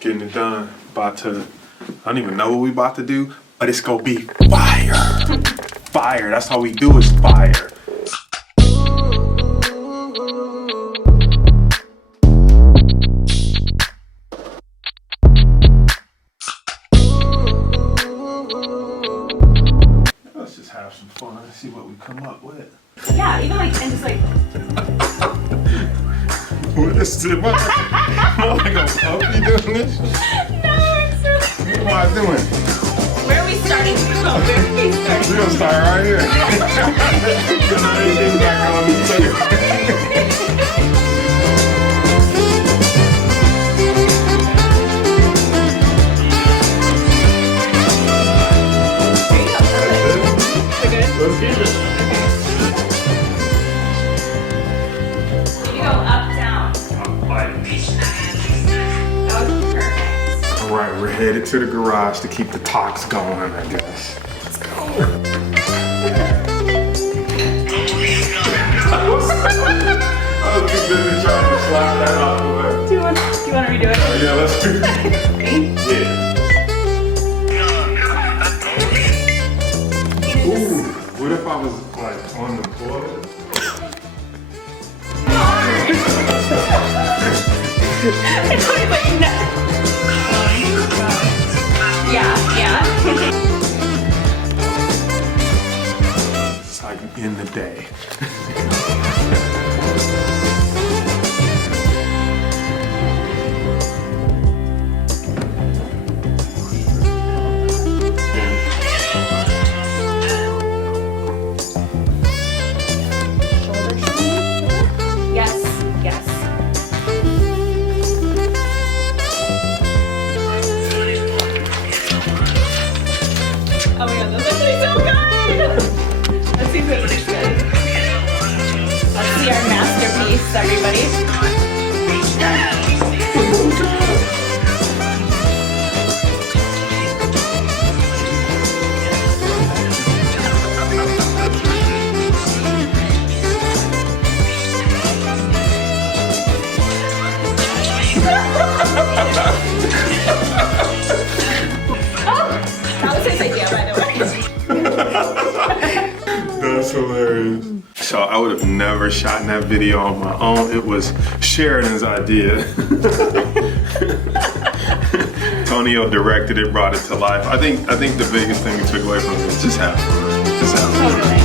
Getting it done. I don't even know what we about to do, but it's gonna be fire. Fire, that's how we do is fire. Let's just have some fun and see what we come up with. Yeah, even like, and just like. What is it? What? Am I like a puppy doing this? No, it's so. What am I doing? Where are we starting? Oh, where are we starting? We're gonna start right here. Because everything's back on the second. Let's get it. You go up, down. That was perfect. All right, we're headed to the garage to keep the talks going, I guess. Let's go. I was too busy trying to slap that out the way. Do you want to redo it? Oh, yeah, let's do it. Yeah. Ooh, what if I was like on the toilet? Yeah. It's like in the day. Yes. Oh my god, those are so good! Let's see if it looks good. Let's see our masterpiece, everybody. That was his idea, by the way. That's hilarious. So I would have never shot that video on my own. It was Sheridan's idea. Tonio directed it, brought it to life. I think the biggest thing we took away from it is just have fun. Just have fun. Totally.